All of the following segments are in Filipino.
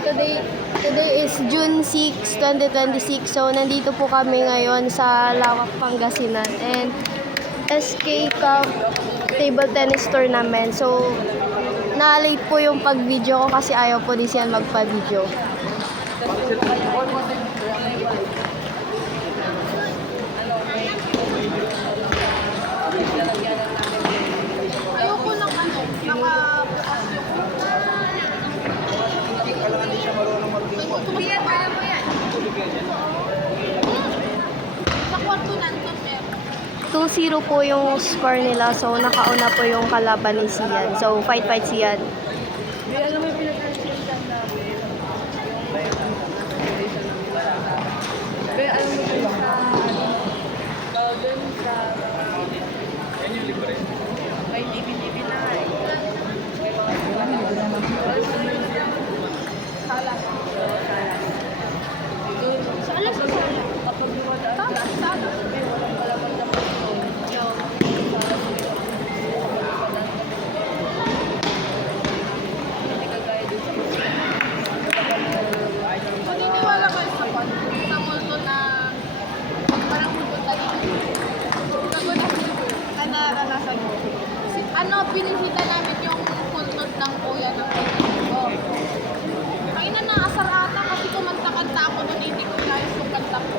Today is June 6, 2026. So, nandito po kami ngayon sa Lawak, Pangasinan. And SK Cup Table Tennis Tournament. So, na-late po yung pag-video ko kasi ayaw po ni Sian magpa-video. Ayoko ng nakabukas yung tumasin kaya mo yan. Sa kwarto nandun meron. 2-0 po yung score nila. So, nakauna po yung kalaban ni Sian. So, fight Sian. Alam mo yung pinag-arsiyan namin. Kaya alam mo yung dun sa may TV na eh. May mga sala. Sa alas sa sala. Kapag dumadaan sa sala. Walang palaman na po. Maniniwala kayo sa multo na parang pupunta dito. Bago na naranasan mo. Binisita namin yung kultot ng kuya ng kaibigan ko. Kaya na asar ata kasi kumanta-kanta ako doon, hindi ko kaya yung kanta ko.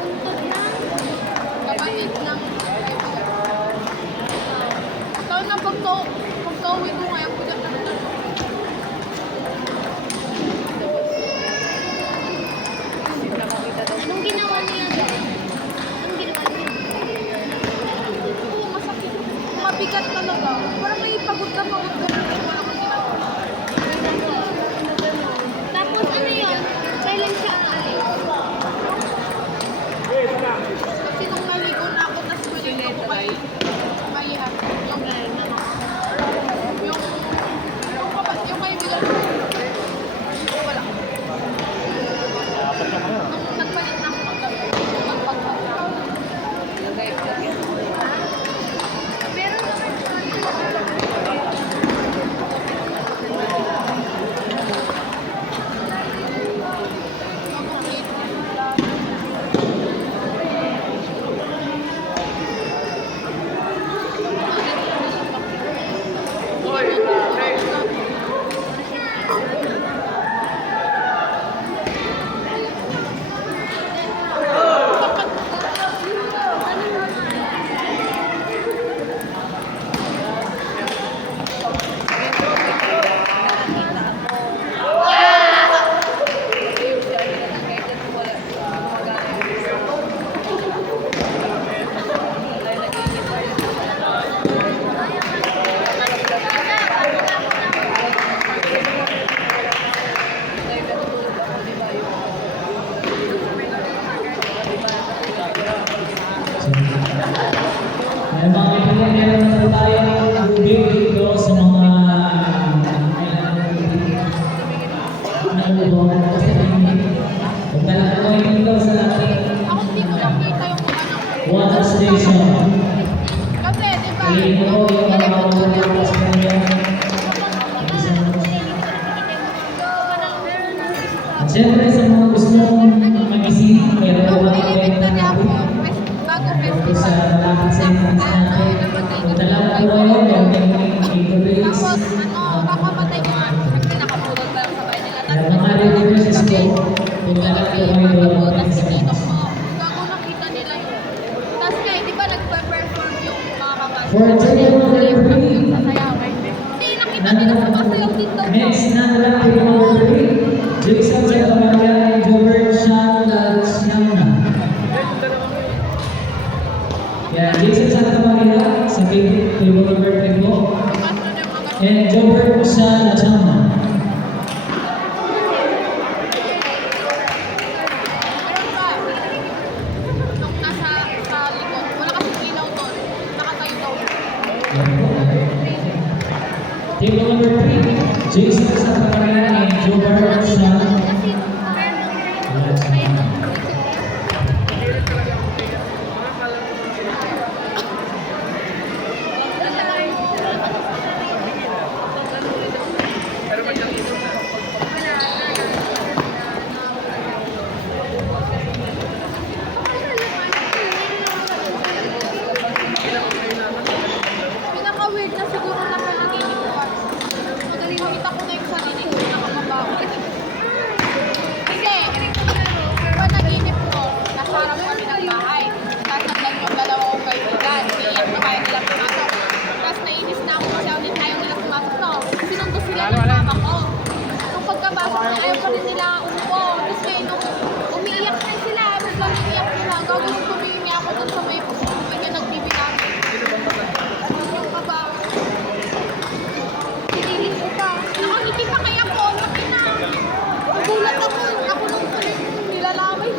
Kultot ng kapatid ng kaibigan ko. Ikaw na pagka-uwi ko ngayon, pugat na ito. Anong ginawa niya dyan? Anong ginawa niya? Oo, masakit. Mabigat talaga. Parang may pagod ka wala kang ginagawa. Tapos ano yun? Kailan siya aalis? Kasi nung naligo na ako, tapos pinito ko kay Malihan. Yung kaibigan ko. Wala. Nung nagpalit na ako paggabi. Meron naman May mga pinagkailan na tayong tubig dito sa mga nalulungan kasi kung talaga ko dito sa ating Ako hindi ko nakita yung mukha ng water station. kasi, di ba? Hindi ko yung mga water station. At syempre sa mga gusto mag-isip, meron po mga Naiinita niya ako. Bago sa festival. malapit sa entrance natin. Kung talaga po kayo, yung dito days. Tapos, kakamatay ko nga. Kasi nakapulot pa lang sa bahay nila. Kaya mga request ko, kung talaga po kayo doon. Tapos tinitok ko. Bago nakita nila yun. Tapos kaya, di ba nagpe-perform yung mga kabataan? For table number 3, Sasayawan. Hindi, nakita nila sa masayaw dito. next na lucky number 3, Jason Santamaria and Jobert Shanna. Yan, Jason Santamaria sa table number 3 po. And Jobert Shanna. Meron pa. Nung nasa sa likod, wala kasing ilaw doon. Nakatayo daw. Table number 3, Jason Santamaria ayaw pa rin nila umupo. Tapos ngayon, nung umiiyak na sila, mas lang umiiyak sila. Gagawin tumingi ako dun sa may pagkakas ng TV namin. Yung kaba. Pinilit ko pa. Nakangiti pa kaya ako. Laki na. Nagulat ako. Ako nung nilalamay.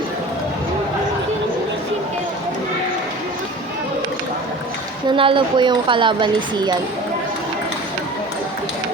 Nanalo po yung kalaban ni Sian.